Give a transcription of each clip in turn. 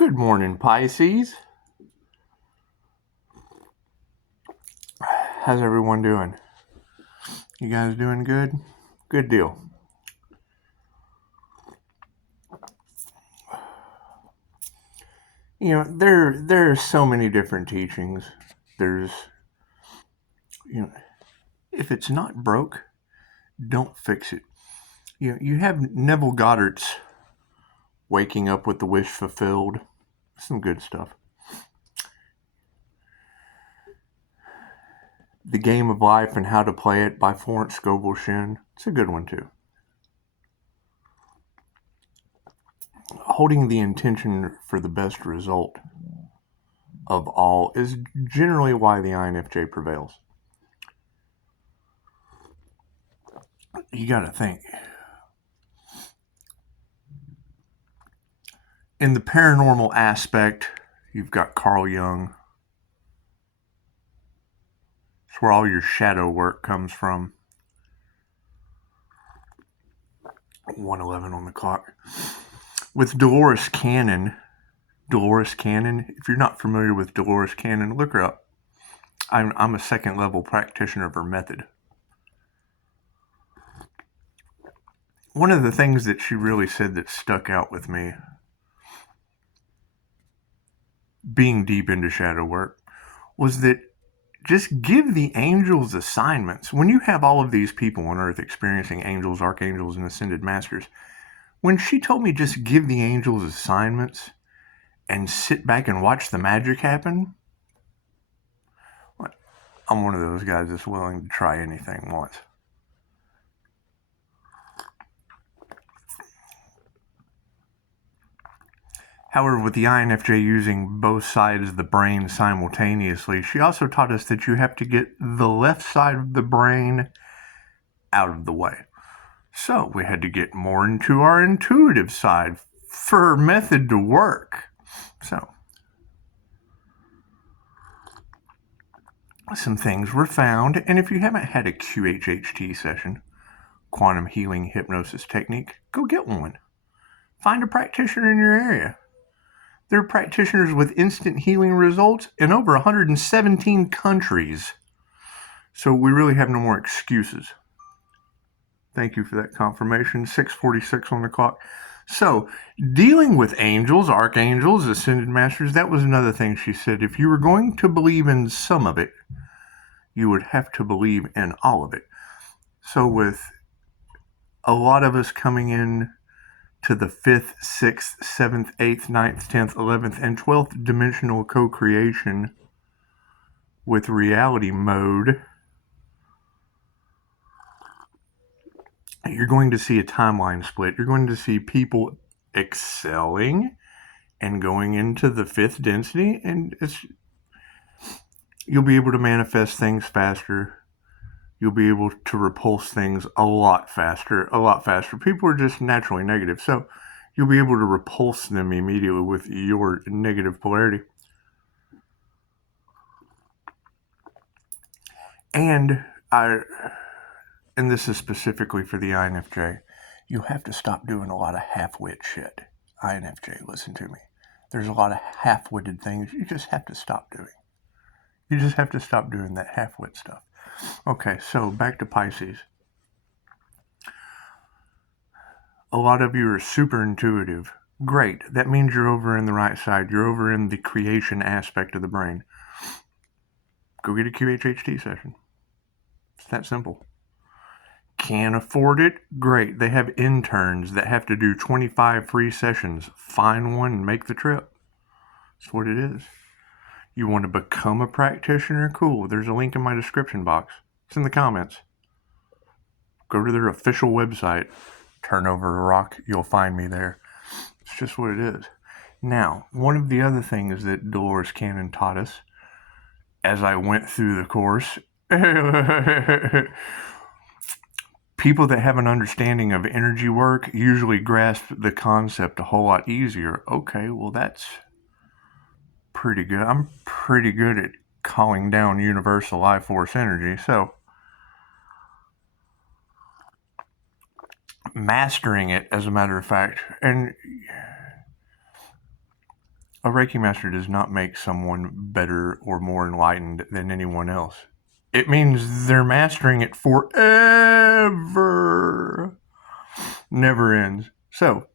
Good morning, Pisces. How's everyone doing? You guys doing good? Good deal. You know, there are so many different teachings. There's, if it's not broke, don't fix it. You have Neville Goddard's Waking Up with the Wish Fulfilled. Some good stuff. The Game of Life and How to Play It by Florence Scovel Shinn. It's a good one too. Holding the intention for the best result of all is generally why the INFJ prevails. You got to think. In the paranormal aspect, you've got Carl Jung. It's where all your shadow work comes from. 1:11 on the clock. With Dolores Cannon, if you're not familiar with Dolores Cannon, look her up. I'm a second level practitioner of her method. One of the things that she really said that stuck out with me, being deep into shadow work, was that just give the angels assignments. When you have all of these people on earth experiencing angels, archangels, and ascended masters, when she told me just give the angels assignments and sit back and watch the magic happen, I'm one of those guys that's willing to try anything once. However, with the INFJ using both sides of the brain simultaneously, she also taught us that you have to get the left side of the brain out of the way. So we had to get more into our intuitive side for her method to work. So some things were found, and if you haven't had a QHHT session, quantum healing hypnosis technique, go get one. Find a practitioner in your area. There are practitioners with instant healing results in over 117 countries. So we really have no more excuses. Thank you for that confirmation. 6:46 on the clock. So, dealing with angels, archangels, ascended masters, that was another thing she said. If you were going to believe in some of it, you would have to believe in all of it. So with a lot of us coming in to the 5th, 6th, 7th, 8th, 9th, 10th, 11th, and 12th dimensional co-creation with reality mode, you're going to see a timeline split. You're going to see people excelling and going into the 5th density, and you'll be able to manifest things faster. You'll be able to repulse things a lot faster. People are just naturally negative, so you'll be able to repulse them immediately with your negative polarity. And this is specifically for the INFJ, you have to stop doing a lot of half-wit shit. INFJ, listen to me. There's a lot of half-witted things you just have to stop doing. You just have to stop doing that half-wit stuff. Okay, so back to Pisces. A lot of you are super intuitive. Great. That means you're over in the right side. You're over in the creation aspect of the brain. Go get a QHHT session. It's that simple. Can't afford it? Great. They have interns that have to do 25 free sessions. Find one and make the trip. That's what it is. You want to become a practitioner? Cool. There's a link in my description box. It's in the comments. Go to their official website. Turn over a rock. You'll find me there. It's just what it is. Now, one of the other things that Dolores Cannon taught us as I went through the course, people that have an understanding of energy work usually grasp the concept a whole lot easier. Okay, well, that's pretty good. I'm pretty good at calling down universal life force energy, so mastering it, as a matter of fact. And A Reiki master does not make someone better or more enlightened than anyone else. It means they're mastering it forever. Never ends. So,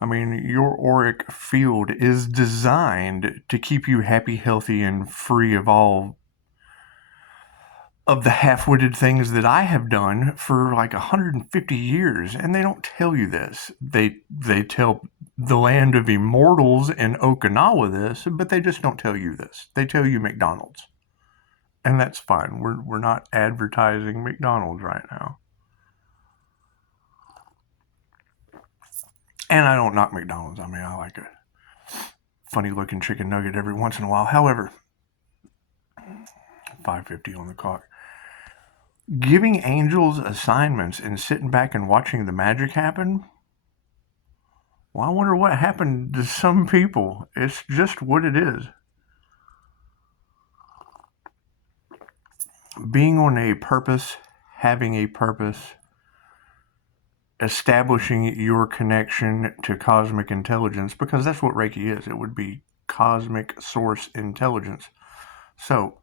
I mean, your auric field is designed to keep you happy, healthy, and free of all of the half-witted things that I have done for like 150 years, and they don't tell you this. They tell the land of immortals in Okinawa this, but they just don't tell you this. They tell you McDonald's, and that's fine. We're not advertising McDonald's right now, and I don't knock McDonald's. I mean, I like a funny-looking chicken nugget every once in a while. However, 5:50 on the clock. Giving angels assignments and sitting back and watching the magic happen. Well, I wonder what happened to some people. It's just what it is. Being on a purpose, having a purpose, establishing your connection to cosmic intelligence, because that's what Reiki is. It would be cosmic source intelligence. So,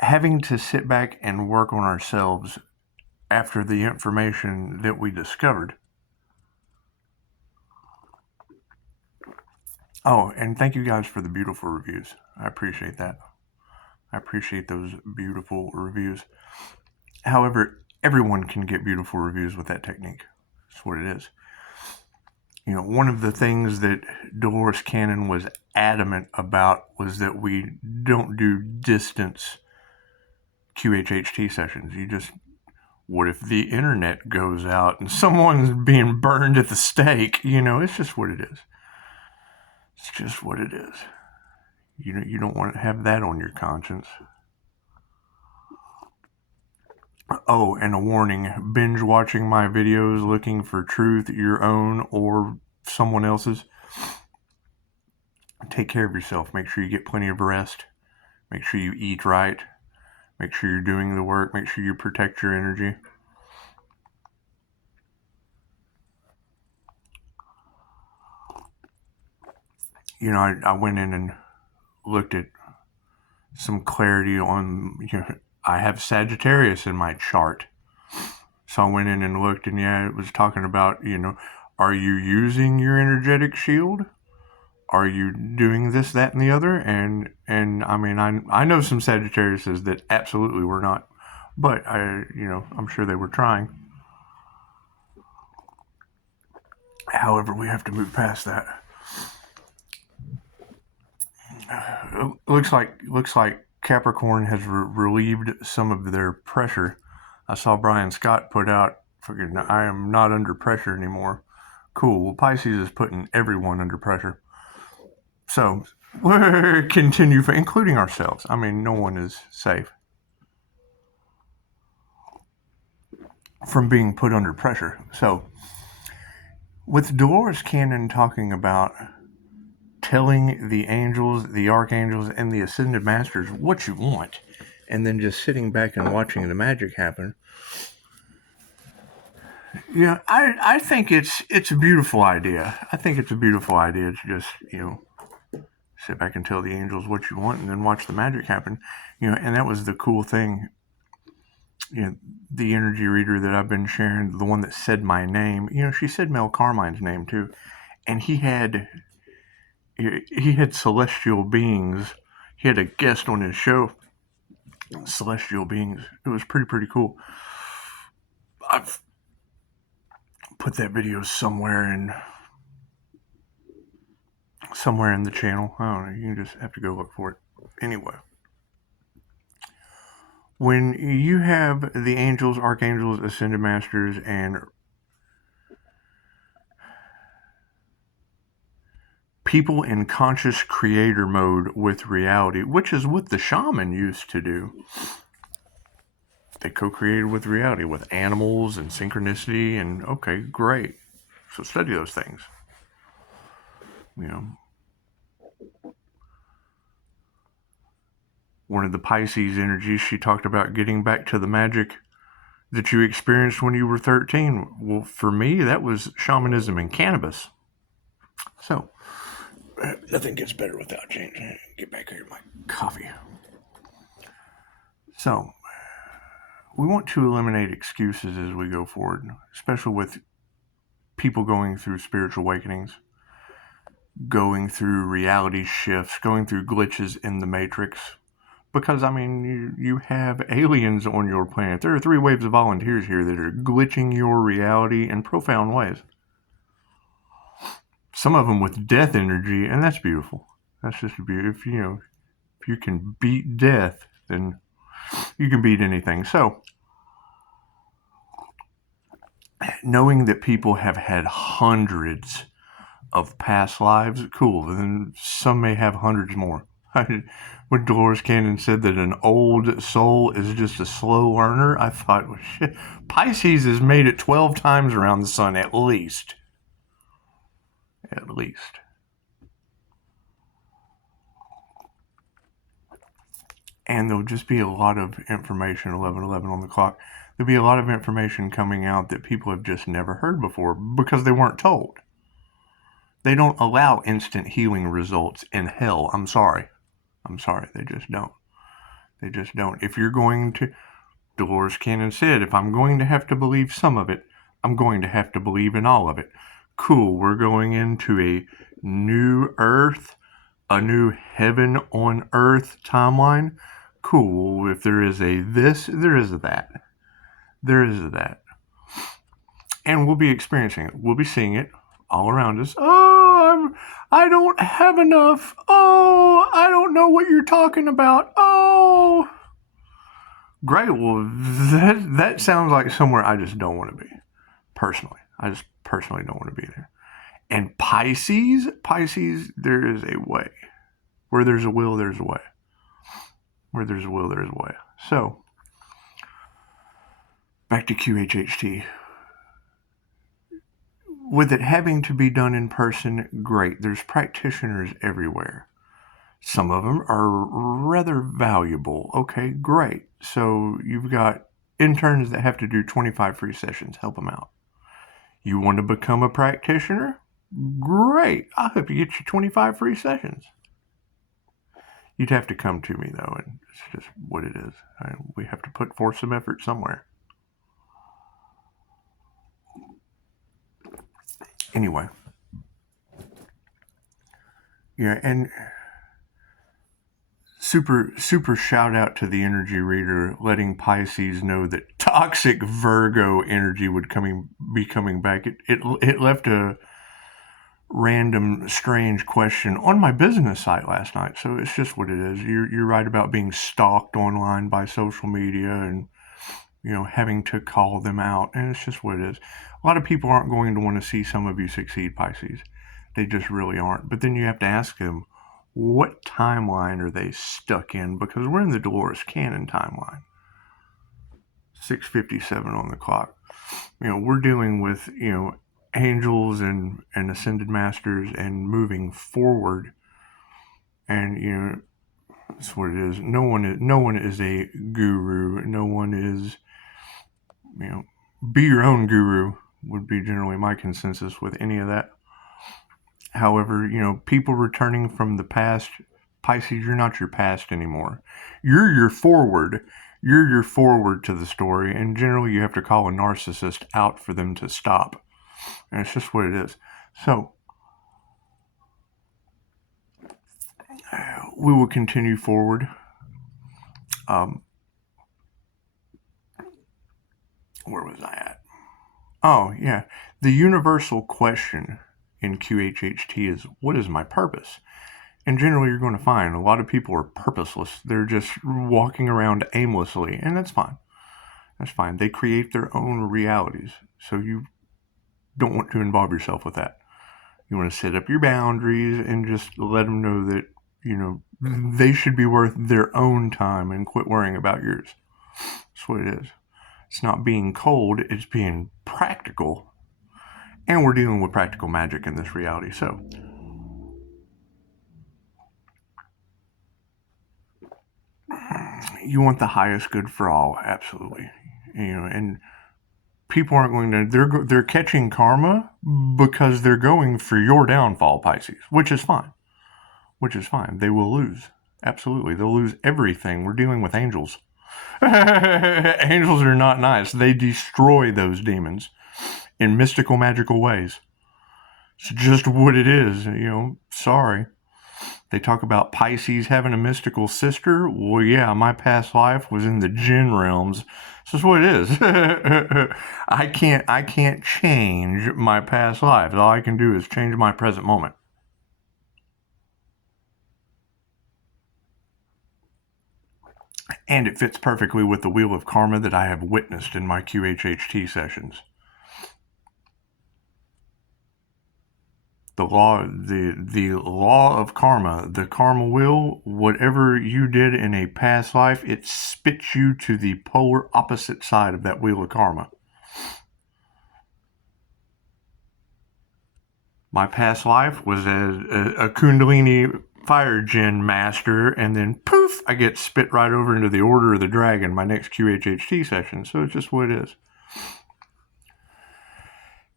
having to sit back and work on ourselves after the information that we discovered. Oh, and thank you guys for the beautiful reviews. I appreciate that. I appreciate those beautiful reviews. However, everyone can get beautiful reviews with that technique. That's what it is. You know, one of the things that Dolores Cannon was adamant about was that we don't do distance QHHT sessions. What if the internet goes out and someone's being burned at the stake? You know, it's just what it is. It's just what it is. You don't want to have that on your conscience. Oh, and a warning, binge watching my videos looking for truth, your own or someone else's. Take care of yourself. Make sure you get plenty of rest. Make sure you eat right. Make sure you're doing the work. Make sure you protect your energy. You know, I went in and looked at some clarity on, I have Sagittarius in my chart. So I went in and looked, and yeah, it was talking about, are you using your energetic shield? Are you doing this, that, and the other? And I mean, I know some Sagittariuses that absolutely were not, but I'm sure they were trying. However, we have to move past that. Looks like Capricorn has relieved some of their pressure. I saw Brian Scott put out, I am not under pressure anymore. Cool. Well, Pisces is putting everyone under pressure. So we'll continue, including ourselves. I mean, no one is safe from being put under pressure. So with Dolores Cannon talking about telling the angels, the archangels, and the ascended masters what you want, and then just sitting back and watching the magic happen. Yeah, I think it's a beautiful idea. I think it's a beautiful idea to just, sit back and tell the angels what you want and then watch the magic happen. And that was the cool thing. The energy reader that I've been sharing, the one that said my name, she said Mel Carmine's name too. And he had celestial beings. He had a guest on his show, celestial beings. It was pretty cool. I've put that video somewhere in the channel. I don't know. You can just have to go look for it. Anyway, when you have the angels, archangels, ascended masters, and people in conscious creator mode with reality, which is what the shaman used to do. They co-created with reality, with animals and synchronicity, and okay, great. So study those things. One of the Pisces energies, she talked about getting back to the magic, that you experienced when you were 13. Well, for me, that was shamanism and cannabis. So, nothing gets better without change. Get back here to my coffee. So, we want to eliminate excuses as we go forward, especially with people going through spiritual awakenings, going through reality shifts, going through glitches in the matrix. Because, I mean, you have aliens on your planet. There are 3 waves of volunteers here that are glitching your reality in profound ways. Some of them with death energy, and that's beautiful. That's just beautiful. If you can beat death, then you can beat anything. So, knowing that people have had hundreds of past lives, cool. Then some may have hundreds more. When Dolores Cannon said that an old soul is just a slow learner, I thought, well, shit, Pisces has made it 12 times around the sun at least. At least. And there'll just be a lot of information, 11:11 on the clock. There'll be a lot of information coming out that people have just never heard before because they weren't told. They don't allow instant healing results in hell. I'm sorry. They just don't. They just don't. If you're going to, Dolores Cannon said, if I'm going to have to believe some of it, I'm going to have to believe in all of it. Cool, we're going into a new earth, a new heaven on earth timeline. Cool, if there is a this, there is a that. There is a that. And we'll be experiencing it. We'll be seeing it all around us. Oh, I don't have enough. Oh, I don't know what you're talking about. Oh. Great. Well, that sounds like somewhere I just don't want to be. Personally. I just personally don't want to be there. And Pisces, there is a way. Where there's a will, there's a way. Where there's a will, there's a way. So, back to QHHT. With it having to be done in person, great. There's practitioners everywhere. Some of them are rather valuable. Okay, great. So you've got interns that have to do 25 free sessions. Help them out. You want to become a practitioner? Great. I'll help you get you 25 free sessions. You'd have to come to me, though, and it's just what it is. We have to put forth some effort somewhere. Anyway. Yeah, and super shout out to the energy reader letting Pisces know that toxic Virgo energy would be coming back. It left a random strange question on my business site last night. So it's just what it is. You're right about being stalked online by social media and having to call them out, and it's just what it is. A lot of people aren't going to want to see some of you succeed, Pisces. They just really aren't. But then you have to ask them, what timeline are they stuck in? Because we're in the Dolores Cannon timeline. 6:57 on the clock. We're dealing with, angels and ascended masters and moving forward. And, that's what it is. No one is a guru. No one is, be your own guru would be generally my consensus with any of that. However, people returning from the past, Pisces, you're not your past anymore. You're your forward. You're your forward to the story, and generally you have to call a narcissist out for them to stop. And it's just what it is. So, we will continue forward. Where was I at? Oh, yeah. The universal question in QHHT is, what is my purpose? And generally you're going to find a lot of people are purposeless. They're just walking around aimlessly, and that's fine. That's fine. They create their own realities. So you don't want to involve yourself with that. You want to set up your boundaries and just let them know that, they should be worth their own time and quit worrying about yours. That's what it is. It's not being cold, it's being practical. And we're dealing with practical magic in this reality. So, you want the highest good for all, absolutely. And people aren't going to, they're catching karma because they're going for your downfall, Pisces, which is fine. They will lose. Absolutely. They'll lose everything. We're dealing with angels. Angels are not nice. They destroy those demons in mystical, magical ways. It's just what it is. Sorry. They talk about Pisces having a mystical sister. Well, yeah, my past life was in the Jinn realms. This is what it is. I can't change my past lives. All I can do is change my present moment. And it fits perfectly with the wheel of karma that I have witnessed in my QHHT sessions. The law of karma, the karma wheel, whatever you did in a past life, it spits you to the polar opposite side of that wheel of karma. My past life was as a Kundalini fire Jinn master, and then poof, I get spit right over into the Order of the Dragon, my next QHHT session. So it's just what it is.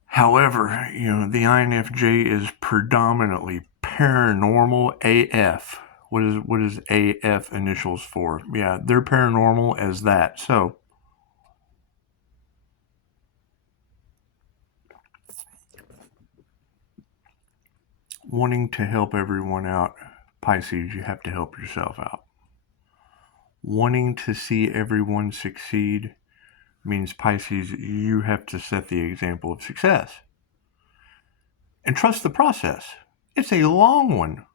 However, the INFJ is predominantly paranormal AF. What is AF initials for? Yeah, they're paranormal as that. So wanting to help everyone out, Pisces, you have to help yourself out. Wanting to see everyone succeed means, Pisces, you have to set the example of success. And trust the process. It's a long one.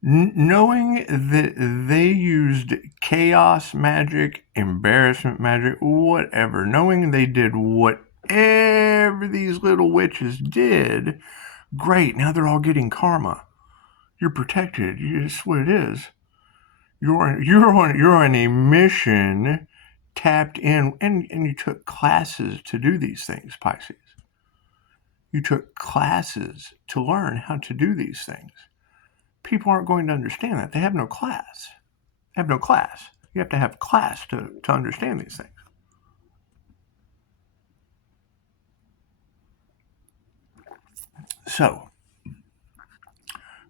Knowing that they used chaos magic, embarrassment magic, whatever, knowing they did whatever these little witches did, great, now they're all getting karma. You're protected. It's what it is. You're on a mission, tapped in, and you took classes to do these things, Pisces. You took classes to learn how to do these things. People aren't going to understand that. They have no class. You have to have class to understand these things. So,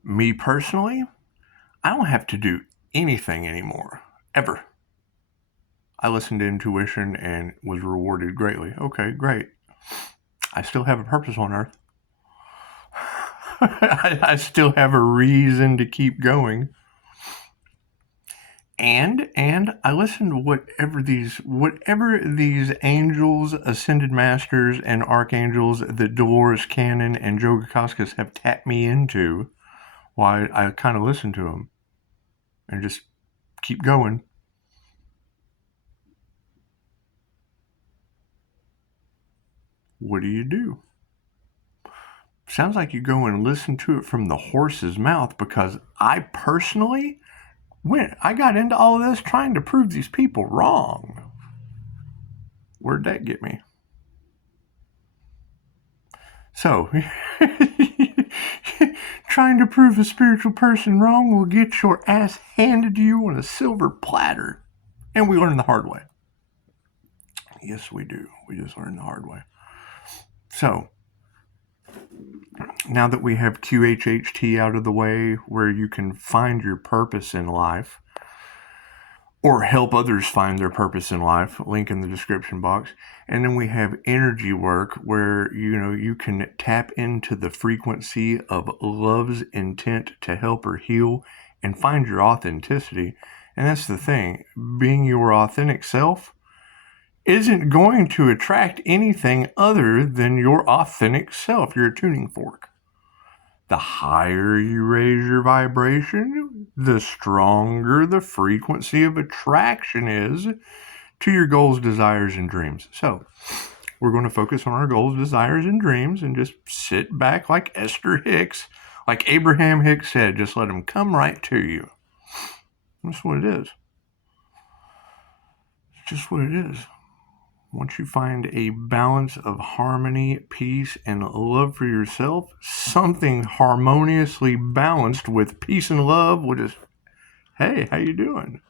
me personally, I don't have to do anything anymore, ever. I listened to intuition and was rewarded greatly. Okay, great. I still have a purpose on Earth. I still have a reason to keep going. And I listen to whatever these angels, ascended masters, and archangels that Dolores Cannon and Joe Gakoskas have tapped me into. While I kind of listen to them and just keep going. What do? Sounds like you go and listen to it from the horse's mouth, because I personally I got into all of this trying to prove these people wrong. Where'd that get me? So, trying to prove a spiritual person wrong will get your ass handed to you on a silver platter. And we learn the hard way. Yes, we do. We just learn the hard way. So, now that we have QHHT out of the way, where you can find your purpose in life, or help others find their purpose in life, link in the description box. And then we have energy work, where you can tap into the frequency of love's intent to help or heal and find your authenticity. And that's the thing, being your authentic self isn't going to attract anything other than your authentic self, your tuning fork. The higher you raise your vibration, the stronger the frequency of attraction is to your goals, desires, and dreams. So, we're going to focus on our goals, desires, and dreams, and just sit back like Esther Hicks, like Abraham Hicks said, just let them come right to you. That's what it is. It's just what it is. Once you find a balance of harmony, peace, and love for yourself, something harmoniously balanced with peace and love will just, hey, how you doing?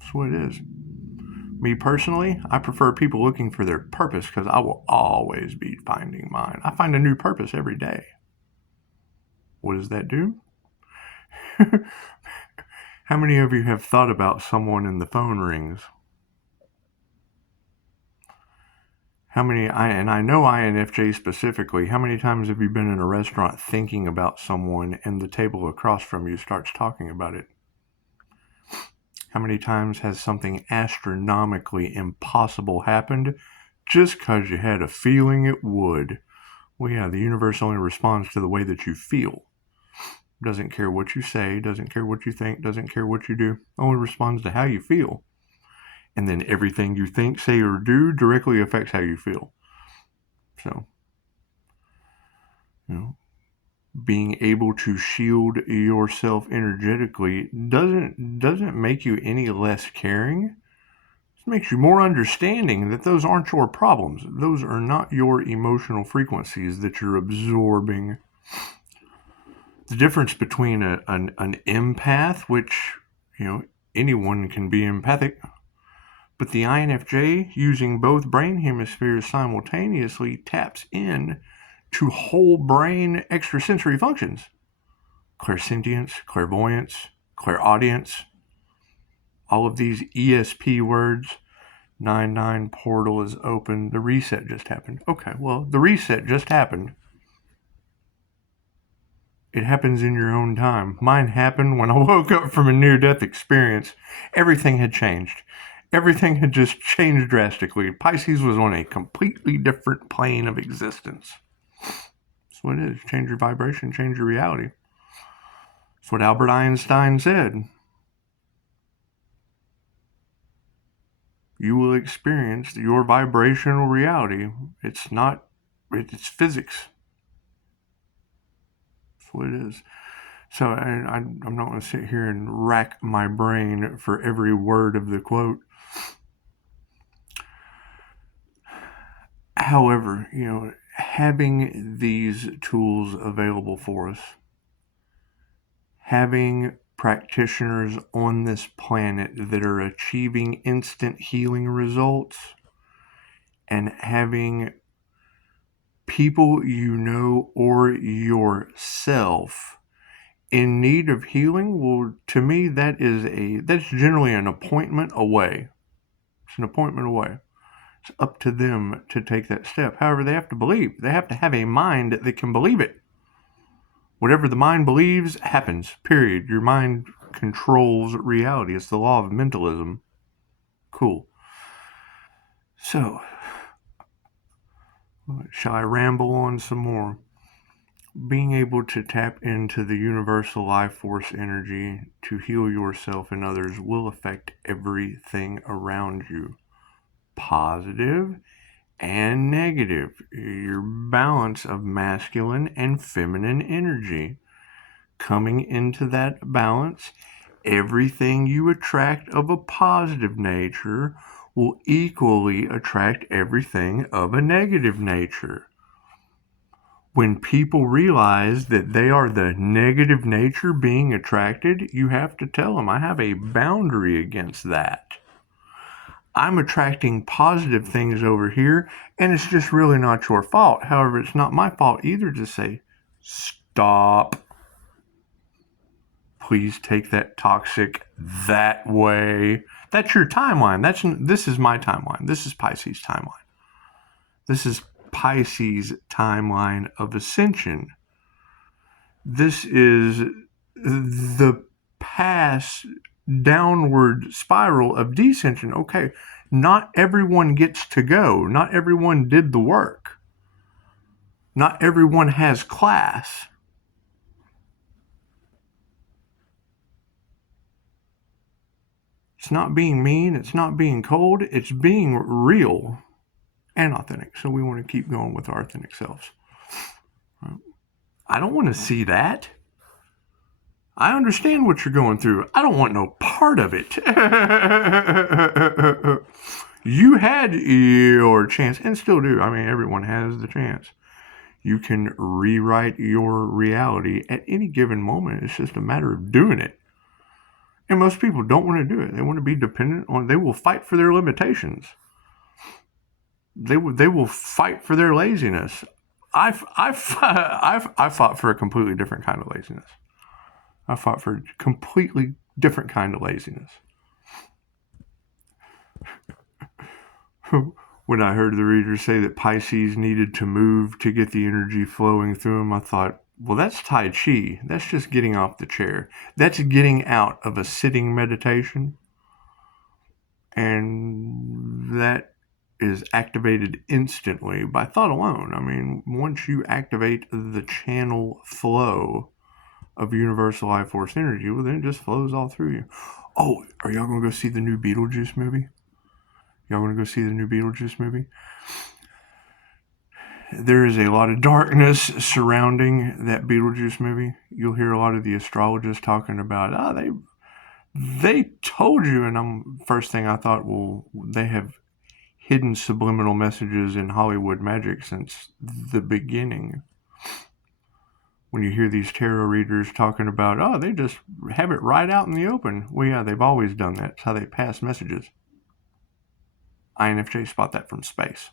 That's what it is. Me personally, I prefer people looking for their purpose because I will always be finding mine. I find a new purpose every day. What does that do? How many of you have thought about someone and the phone rings? How many, and I know INFJ specifically, how many times have you been in a restaurant thinking about someone and the table across from you starts talking about it? How many times has something astronomically impossible happened just because you had a feeling it would? Well, yeah, the universe only responds to the way that you feel. Doesn't care what you say, doesn't care what you think, doesn't care what you do, only responds to how you feel. And then everything you think, say, or do directly affects how you feel. So, being able to shield yourself energetically doesn't make you any less caring. It makes you more understanding that those aren't your problems. Those are not your emotional frequencies that you're absorbing. The difference between an empath, which, anyone can be empathic, but the INFJ, using both brain hemispheres simultaneously, taps in to whole brain extrasensory functions. Clairsentience, clairvoyance, clairaudience, all of these ESP words. 9-9 portal is open. The reset just happened. Okay, well, the reset just happened. It happens in your own time. Mine happened when I woke up from a near-death experience. Everything had changed. Everything had just changed drastically. Pisces was on a completely different plane of existence. That's what it is. Change your vibration, change your reality. That's what Albert Einstein said. You will experience your vibrational reality. It's physics. That's what it is. So I'm not going to sit here and rack my brain for every word of the quote. However, having these tools available for us, having practitioners on this planet that are achieving instant healing results, and having people or yourself in need of healing, well, to me, that's generally an appointment away. It's an appointment away. It's up to them to take that step. However, they have to believe. They have to have a mind that can believe it. Whatever the mind believes happens, period. Your mind controls reality. It's the law of mentalism. Cool. So, shall I ramble on some more? Being able to tap into the universal life force energy to heal yourself and others will affect everything around you. Positive and negative. Your balance of masculine and feminine energy. Coming into that balance, everything you attract of a positive nature will equally attract everything of a negative nature. When people realize that they are the negative nature being attracted, you have to tell them, I have a boundary against that. I'm attracting positive things over here, and it's just really not your fault. However, it's not my fault either to say, stop. Please take that toxic that way. That's your timeline. This is my timeline. This is Pisces' timeline. This is Pisces' timeline of ascension. This is the past downward spiral of descension. Okay, not everyone gets to go. Not everyone did the work. Not everyone has class. It's not being mean. It's not being cold. It's being real and authentic. So we want to keep going with our authentic selves. I don't want to see that. I understand what you're going through. I don't want no part of it. You had your chance, and still do. I mean, everyone has the chance. You can rewrite your reality at any given moment. It's just a matter of doing it. And most people don't want to do it. They want to be dependent on, they will fight for their limitations. They will fight for their laziness. I fought for a completely different kind of laziness. I fought for a completely different kind of laziness. When I heard the readers say that Pisces needed to move to get the energy flowing through them, I thought, well, that's Tai Chi. That's just getting off the chair. That's getting out of a sitting meditation. And that is activated instantly by thought alone. I mean, once you activate the channel flow of universal life force energy, well, then it just flows all through you. Oh, are y'all going to go see the new Beetlejuice movie? Y'all want to go see the new Beetlejuice movie? There is a lot of darkness surrounding that Beetlejuice movie. You'll hear a lot of the astrologists talking about, they told you, and first thing I thought, well, they have hidden subliminal messages in Hollywood magic since the beginning. When you hear these tarot readers talking about, they just have it right out in the open. Well, yeah, they've always done that. It's how they pass messages. INFJ spot that from space.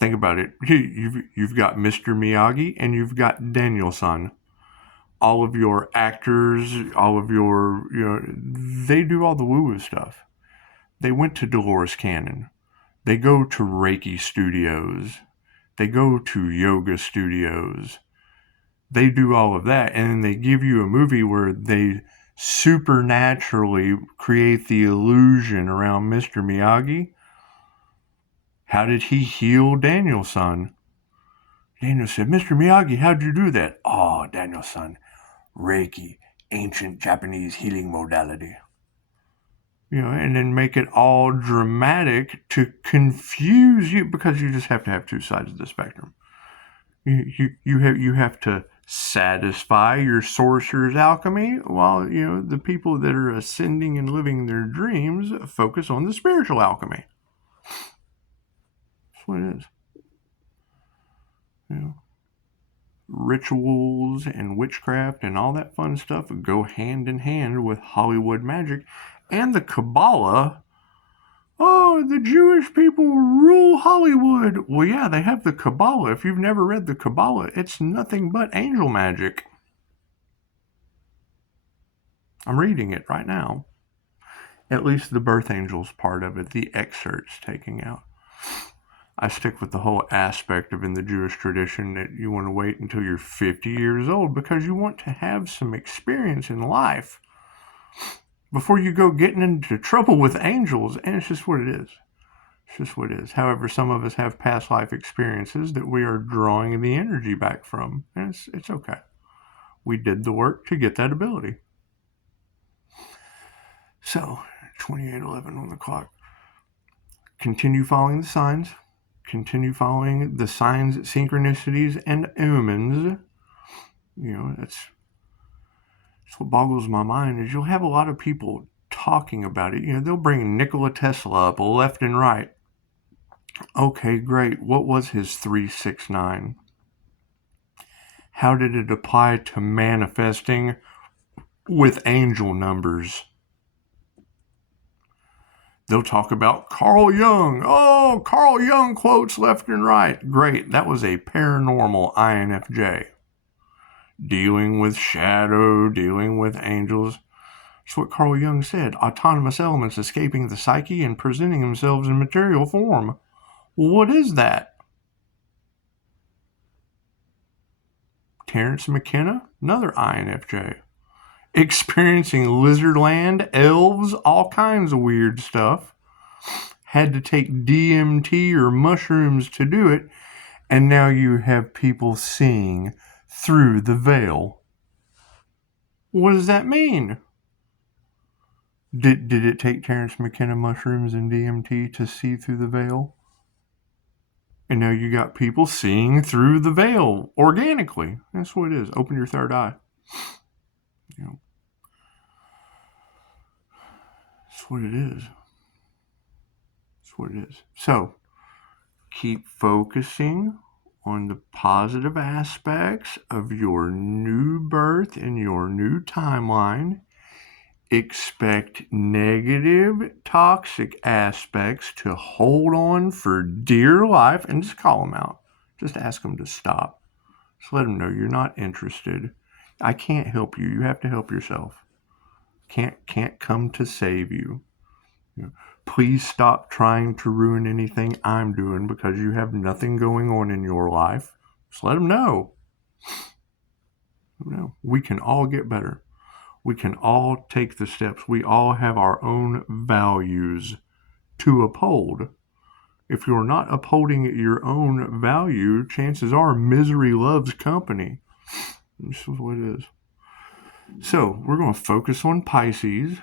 Think about it. You've got Mr. Miyagi and you've got Daniel-san. All of your actors, all of your, they do all the woo-woo stuff. They went to Dolores Cannon. They go to Reiki studios. They go to yoga studios. They do all of that. And then they give you a movie where they supernaturally create the illusion around Mr. Miyagi. How did he heal Daniel-san? Daniel said, Mr. Miyagi, how'd you do that? Oh, Daniel-san, Reiki, ancient Japanese healing modality. And then make it all dramatic to confuse you, because you just have to have two sides of the spectrum. You have to satisfy your sorcerer's alchemy, while the people that are ascending and living their dreams focus on the spiritual alchemy. That's what it is. Rituals and witchcraft and all that fun stuff go hand in hand with Hollywood magic and the Kabbalah. Oh, the Jewish people rule Hollywood. Well, yeah, they have the Kabbalah. If you've never read the Kabbalah, it's nothing but angel magic. I'm reading it right now. At least the birth angels part of it, the excerpts taking out. I stick with the whole aspect of, in the Jewish tradition, that you want to wait until you're 50 years old because you want to have some experience in life before you go getting into trouble with angels. And it's just what it is. It's just what it is. However, some of us have past life experiences that we are drawing the energy back from. And it's okay. We did the work to get that ability. So, 28:11 on the clock. Continue following the signs. Continue following the signs, synchronicities, and omens. That's what boggles my mind, is you'll have a lot of people talking about it. They'll bring Nikola Tesla up left and right. Okay, great. What was his 369? How did it apply to manifesting with angel numbers? They'll talk about Carl Jung. Oh, Carl Jung quotes left and right. Great. That was a paranormal INFJ. Dealing with shadow, dealing with angels. That's what Carl Jung said. Autonomous elements escaping the psyche and presenting themselves in material form. Well, what is that? Terence McKenna, another INFJ. Experiencing lizard land, elves, all kinds of weird stuff. Had to take DMT or mushrooms to do it, and now you have people seeing through the veil. What does that mean? Did it take Terence McKenna mushrooms and DMT to see through the veil? And now you got people seeing through the veil organically. That's what it is. Open your third eye. That's what it is. That's what it is. So, keep focusing on the positive aspects of your new birth and your new timeline. Expect negative, toxic aspects to hold on for dear life, and just call them out. Just ask them to stop. Just let them know you're not interested. I can't help you. You have to help yourself. Can't come to save you. Please stop trying to ruin anything I'm doing because you have nothing going on in your life. Just let them know. We can all get better. We can all take the steps. We all have our own values to uphold. If you're not upholding your own value, chances are misery loves company. This is what it is. So we're going to focus on Pisces.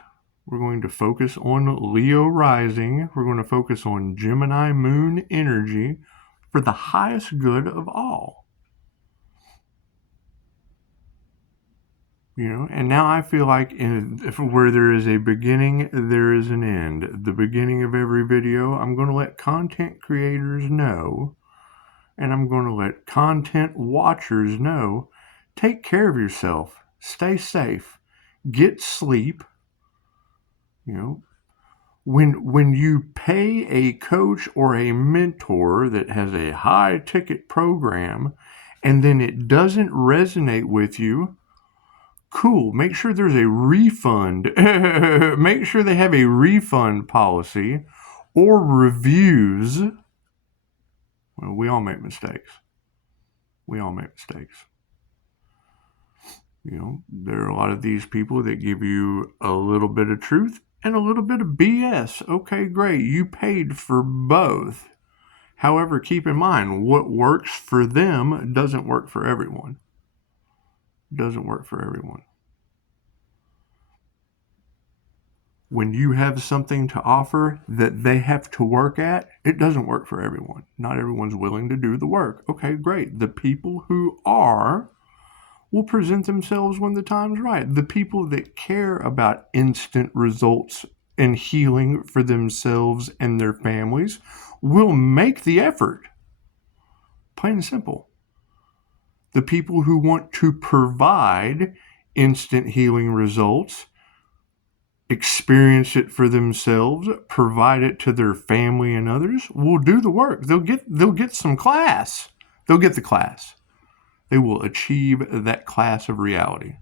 We're going to focus on Leo rising. We're going to focus on Gemini moon energy for the highest good of all. And now I feel like where there is a beginning, there is an end. The beginning of every video, I'm going to let content creators know, and I'm going to let content watchers know, take care of yourself, stay safe, get sleep. When you pay a coach or a mentor that has a high ticket program and then it doesn't resonate with you, cool. Make sure there's a refund. Make sure they have a refund policy or reviews. Well, we all make mistakes. There are a lot of these people that give you a little bit of truth and a little bit of BS. Okay, great. You paid for both. However, keep in mind, what works for them doesn't work for everyone. When you have something to offer that they have to work at, it doesn't work for everyone. Not everyone's willing to do the work. Okay, great. The people who are will present themselves when the time's right. The people that care about instant results and healing for themselves and their families will make the effort. Plain and simple. The people who want to provide instant healing results, experience it for themselves, provide it to their family and others, will do the work. They'll get some class. They'll get the class. They will achieve that class of reality.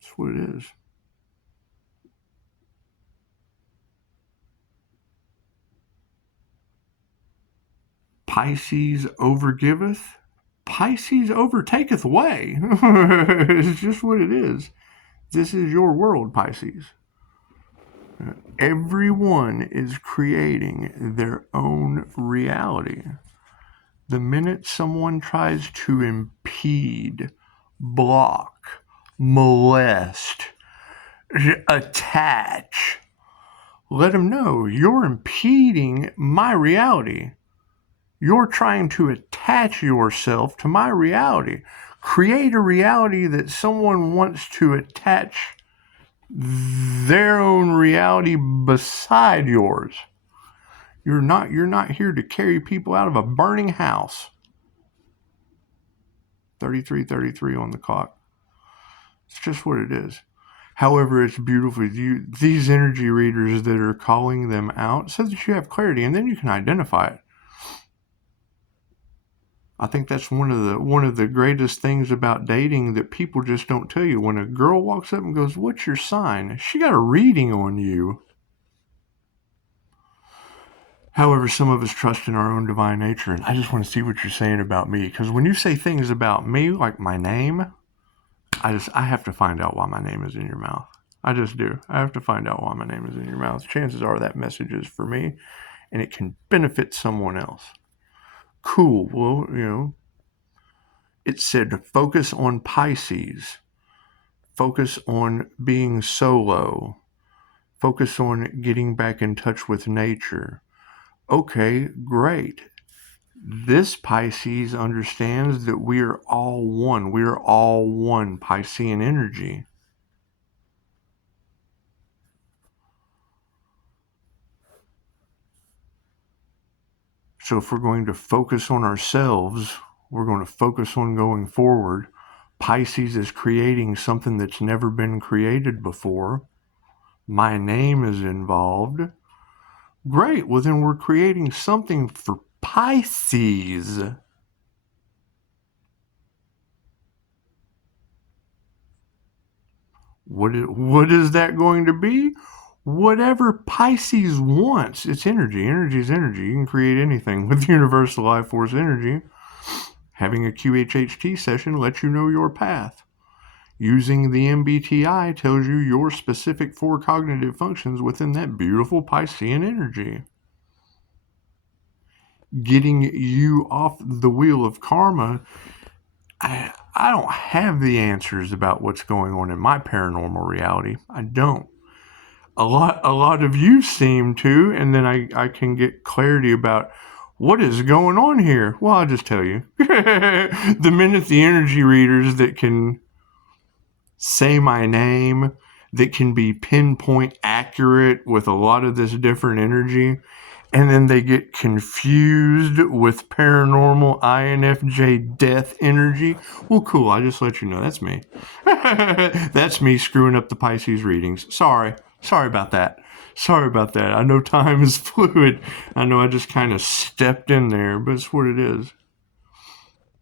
That's what it is. Pisces overgiveth, Pisces overtaketh away. It's just what it is. This is your world, Pisces. Everyone is creating their own reality. The minute someone tries to impede, block, molest, attach, let them know you're impeding my reality. You're trying to attach yourself to my reality. Create a reality that someone wants to attach their own reality beside yours. You're not here to carry people out of a burning house. 33:33 on the clock. It's just what it is. However, it's beautiful. These energy readers that are calling them out so that you have clarity, and then you can identify it. I think that's one of the greatest things about dating that people just don't tell you. When a girl walks up and goes, "What's your sign?" She got a reading on you. However, some of us trust in our own divine nature, and I just want to see what you're saying about me. Because when you say things about me, like my name, I have to find out why my name is in your mouth. I just do. I have to find out why my name is in your mouth. Chances are that message is for me, and it can benefit someone else. Cool. Well, it said to focus on Pisces. Focus on being solo. Focus on getting back in touch with nature. Okay, great. This Pisces understands that we are all one. We are all one Piscean energy. So if we're going to focus on ourselves, we're going to focus on going forward. Pisces is creating something that's never been created before. My name is involved. Great. Well, then we're creating something for Pisces. What is that going to be? Whatever Pisces wants. It's energy. Energy is energy. You can create anything with universal life force energy. Having a QHHT session lets you know your path. Using the MBTI tells you your specific 4 cognitive functions within that beautiful Piscean energy. Getting you off the wheel of karma, I don't have the answers about what's going on in my paranormal reality. I don't. A lot of you seem to, and then I can get clarity about what is going on here. Well, I'll just tell you. The minute the energy readers that can say my name, that can be pinpoint accurate with a lot of this different energy, and then they get confused with paranormal INFJ death energy. Well, cool. I just let you know that's me. That's me screwing up the Pisces readings. Sorry about that. I know time is fluid. I know I just kind of stepped in there, but it's what it is.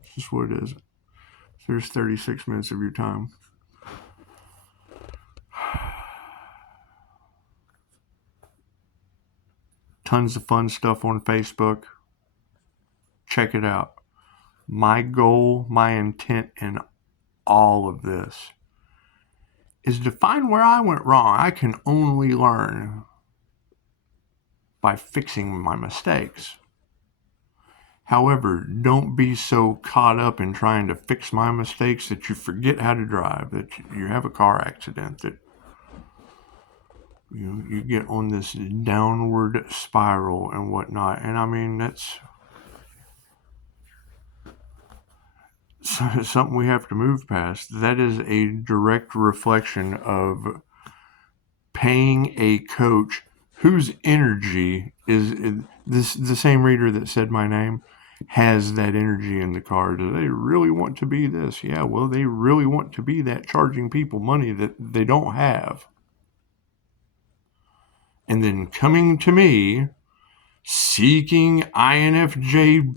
It's just what it is. There's 36 minutes of your time. Tons of fun stuff on Facebook. Check it out. My goal, my intent in all of this is to find where I went wrong. I can only learn by fixing my mistakes. However, don't be so caught up in trying to fix my mistakes that you forget how to drive, that you have a car accident, that you get on this downward spiral and whatnot. And I mean, that's something we have to move past. That is a direct reflection of paying a coach whose energy is this. The same reader that said my name has that energy in the car. Do they really want to be this? Yeah, well, they really want to be that, charging people money that they don't have. And then coming to me, seeking INFJ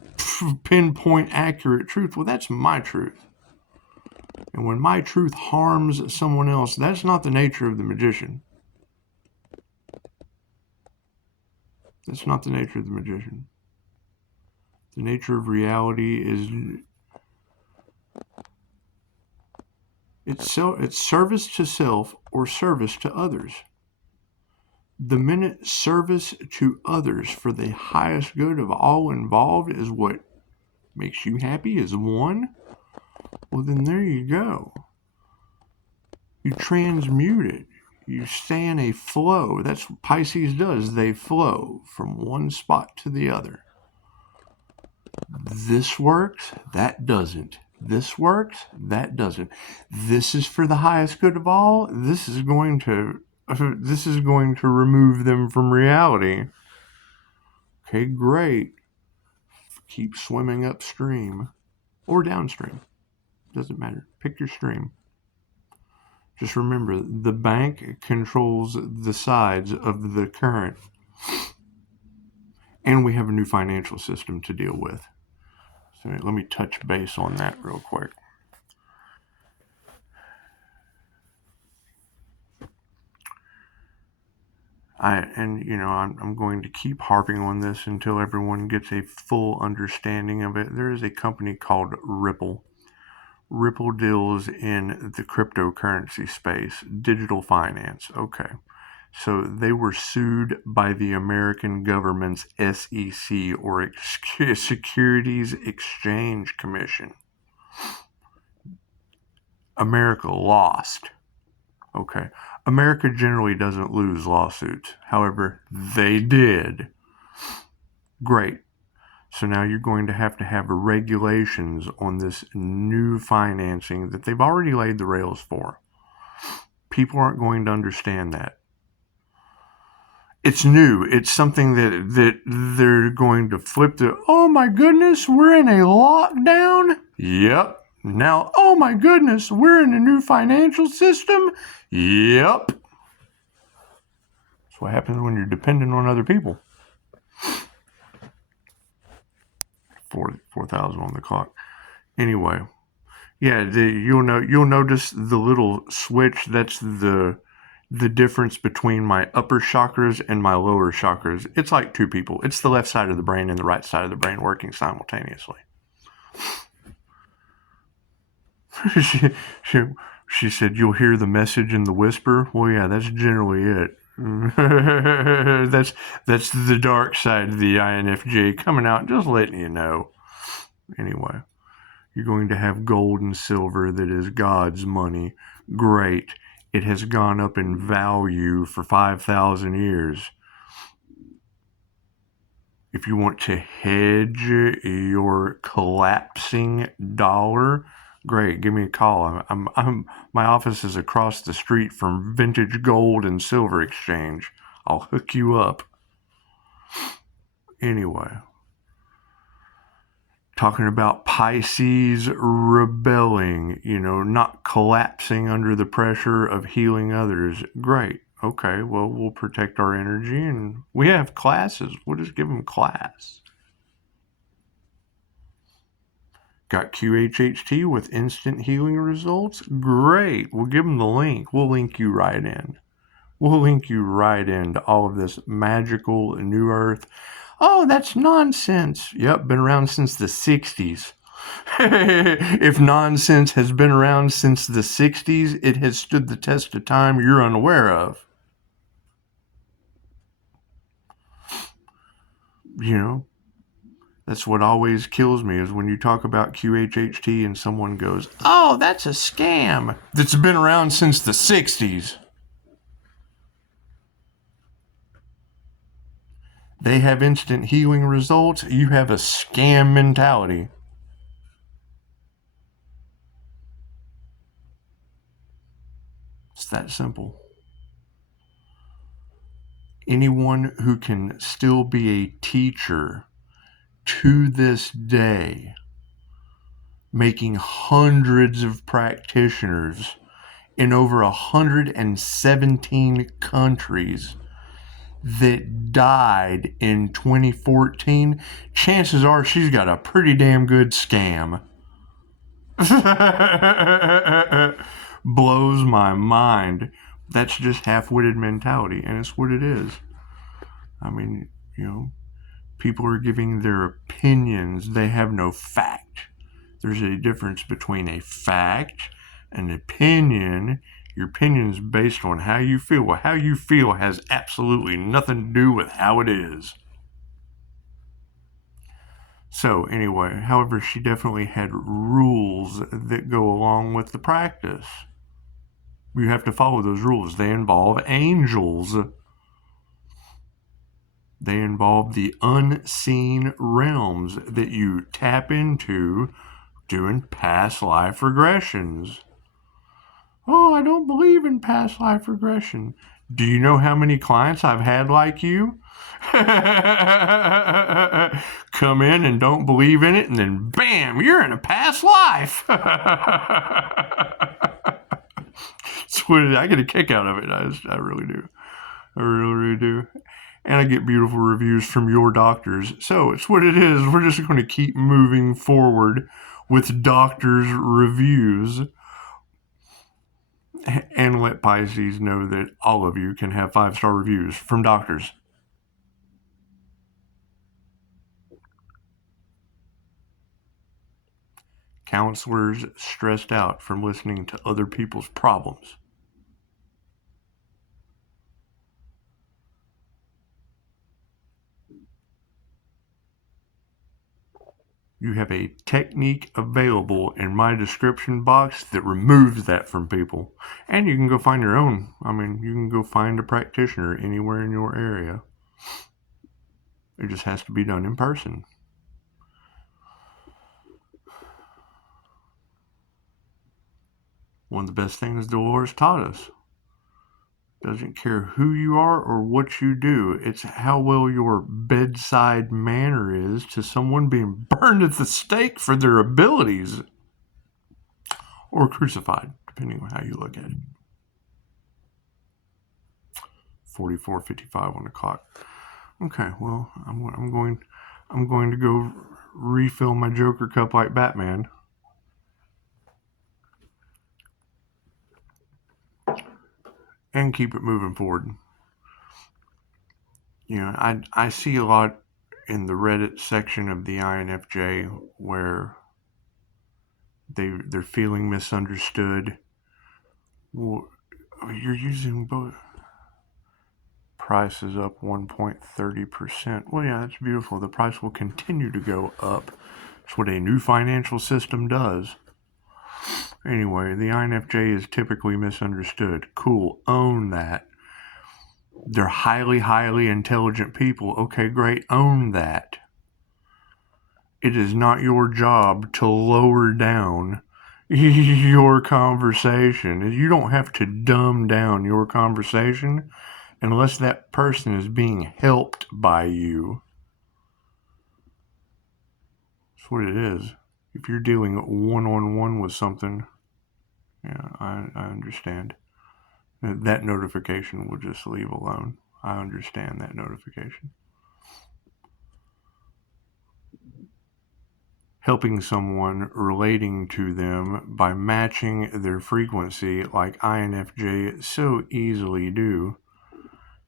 pinpoint accurate truth. Well, that's my truth. And when my truth harms someone else, that's not the nature of the magician. That's not the nature of the magician. The nature of reality is it's service to self or service to others. The minute service to others for the highest good of all involved is what makes you happy, is one, well, then there you go. You transmute it. You stay in a flow. That's what Pisces does. They flow from one spot to the other. This works, that doesn't. This works, that doesn't. This is for the highest good of all. This is going to remove them from reality. Okay, great. Keep swimming upstream or downstream. Doesn't matter. Pick your stream. Just remember, the bank controls the sides of the current. And we have a new financial system to deal with. So let me touch base on that real quick. I'm going to keep harping on this until everyone gets a full understanding of it. There is a company called Ripple. Ripple deals in the cryptocurrency space, digital finance. Okay. So they were sued by the American government's SEC, or Securities Exchange Commission. America lost. Okay. America generally doesn't lose lawsuits. However, they did. Great. So now you're going to have regulations on this new financing that they've already laid the rails for. People aren't going to understand that. It's new. It's something that they're going to flip the, oh my goodness, we're in a lockdown. Yep. Now, oh my goodness, we're in a new financial system. Yep. That's what happens when you're dependent on other people. 4,000 on the clock. Anyway, yeah, you'll notice the little switch. That's the difference between my upper chakras and my lower chakras. It's like two people. It's the left side of the brain and the right side of the brain working simultaneously. she, she, she said, you'll hear the message in the whisper. Well, yeah, that's generally it. that's the dark side of the INFJ coming out, just letting you know. Anyway, you're going to have gold and silver that is God's money. Great. It has gone up in value for 5,000 years. If you want to hedge your collapsing dollar, great. Give me a call. My office is across the street from Vintage Gold and Silver Exchange. I'll hook you up. Anyway, talking about Pisces rebelling, not collapsing under the pressure of healing others. Great. Okay, well, we'll protect our energy, and we have classes. We'll just give them class. Got QHHT with instant healing results? Great. We'll give them the link. We'll link you right in. We'll link you right into all of this magical new earth. Oh, that's nonsense. Yep, been around since the 60s. If nonsense has been around since the 60s, it has stood the test of time you're unaware of. That's what always kills me is when you talk about QHHT and someone goes, oh, that's a scam that's been around since the 60s. They have instant healing results. You have a scam mentality. It's that simple. Anyone who can still be a teacher to this day, making hundreds of practitioners in over 117 countries that died in 2014, chances are she's got a pretty damn good scam. Blows my mind. That's just half-witted mentality, and it's what it is. I mean, people are giving their opinions. They have no fact. There's a difference between a fact and an opinion. Your opinion is based on how you feel. Well, how you feel has absolutely nothing to do with how it is. So anyway, however, she definitely had rules that go along with the practice. You have to follow those rules. They involve angels. They involve the unseen realms that you tap into doing past life regressions. Oh, I don't believe in past life regression. Do you know how many clients I've had like you? Come in and don't believe in it, and then bam, you're in a past life. I get a kick out of it. I really do. I really, really do. And I get beautiful reviews from your doctors. So it's what it is. We're just going to keep moving forward with doctors' reviews and let Pisces know that all of you can have 5-star reviews from doctors. Counselors stressed out from listening to other people's problems. You have a technique available in my description box that removes that from people. And you can go find your own. You can go find a practitioner anywhere in your area. It just has to be done in person. One of the best things Dolores taught us. Doesn't care who you are or what you do. It's how well your bedside manner is to someone being burned at the stake for their abilities. Or crucified, depending on how you look at it. 44:55 on the clock. Okay, well, I'm going to go refill my Joker cup like Batman. And keep it moving forward. I see a lot in the Reddit section of the INFJ where they're feeling misunderstood. Well, you're using both. Price is up 1.30%. Well, yeah, that's beautiful. The price will continue to go up. It's what a new financial system does. Anyway, the INFJ is typically misunderstood. Cool, own that. They're highly, highly intelligent people. Okay, great, own that. It is not your job to lower down your conversation. You don't have to dumb down your conversation unless that person is being helped by you. That's what it is. If you're dealing one-on-one with something, yeah, I understand. That notification will just leave alone. I understand that notification. Helping someone, relating to them by matching their frequency like INFJ so easily do.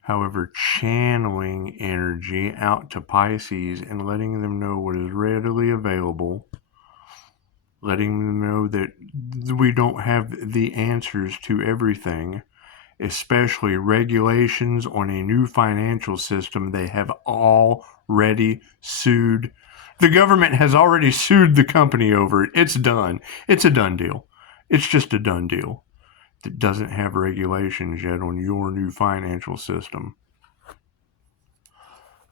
However, channeling energy out to Pisces and letting them know what is readily available, letting them know that we don't have the answers to everything, especially regulations on a new financial system they have already sued. The government has already sued the company over it. It's done. It's a done deal. It's just a done deal. That doesn't have regulations yet on your new financial system.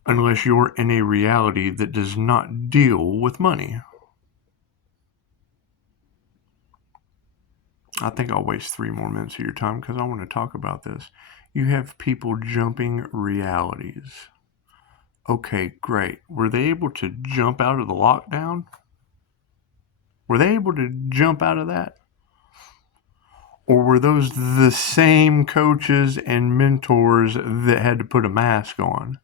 Unless you're in a reality that does not deal with money. I think I'll waste 3 more minutes of your time because I want to talk about this. You have people jumping realities. Okay, great. Were they able to jump out of the lockdown? Were they able to jump out of that? Or were those the same coaches and mentors that had to put a mask on?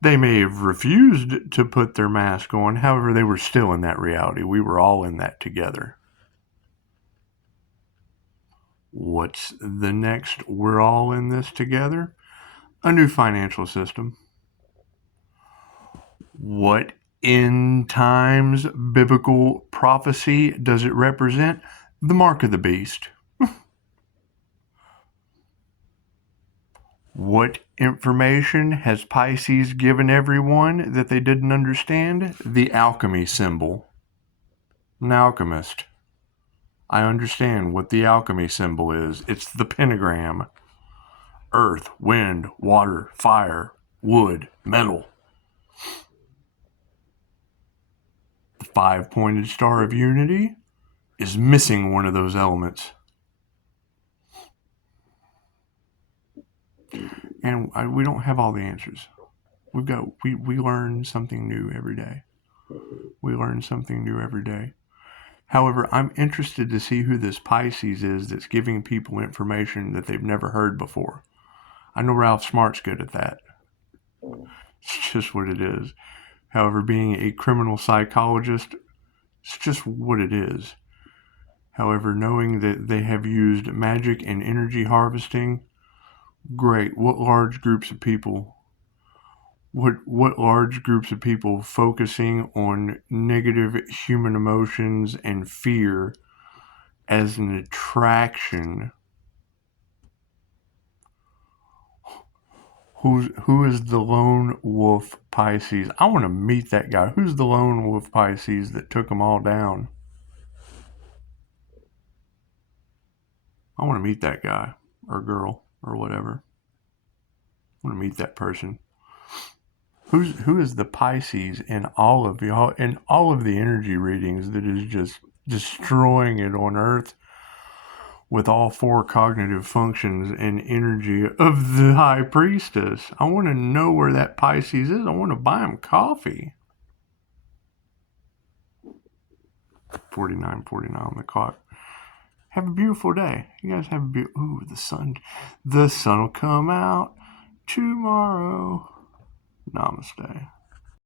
They may have refused to put their mask on, however, they were still in that reality. We were all in that together. What's the next? We're all in this together? A new financial system. What end times biblical prophecy does it represent? The mark of the beast. What information has Pisces given everyone that they didn't understand? The alchemy symbol. An alchemist. I understand what the alchemy symbol is. It's the pentagram. Earth, wind, water, fire, wood, metal. The 5-pointed star of unity is missing one of those elements. And we don't have all the answers. We learn something new every day. We learn something new every day. However, I'm interested to see who this Pisces is that's giving people information that they've never heard before. I know Ralph Smart's good at that. It's just what it is. However, being a criminal psychologist, it's just what it is. However, knowing that they have used magic and energy harvesting, great. What large groups of people focusing on negative human emotions and fear as an attraction? Who is the lone wolf Pisces? I want to meet that guy. Who's the lone wolf Pisces that took them all down? I want to meet that guy or girl or whatever. I want to meet that person. Who is the Pisces in all of y'all, in all of the energy readings that is just destroying it on Earth? with all four cognitive functions and energy of the high priestess. I want to know where that Pisces is. I want to buy him coffee. 49:49 on the clock. Have a beautiful day. You guys have a beautiful... Ooh, the sun will come out tomorrow. Namaste.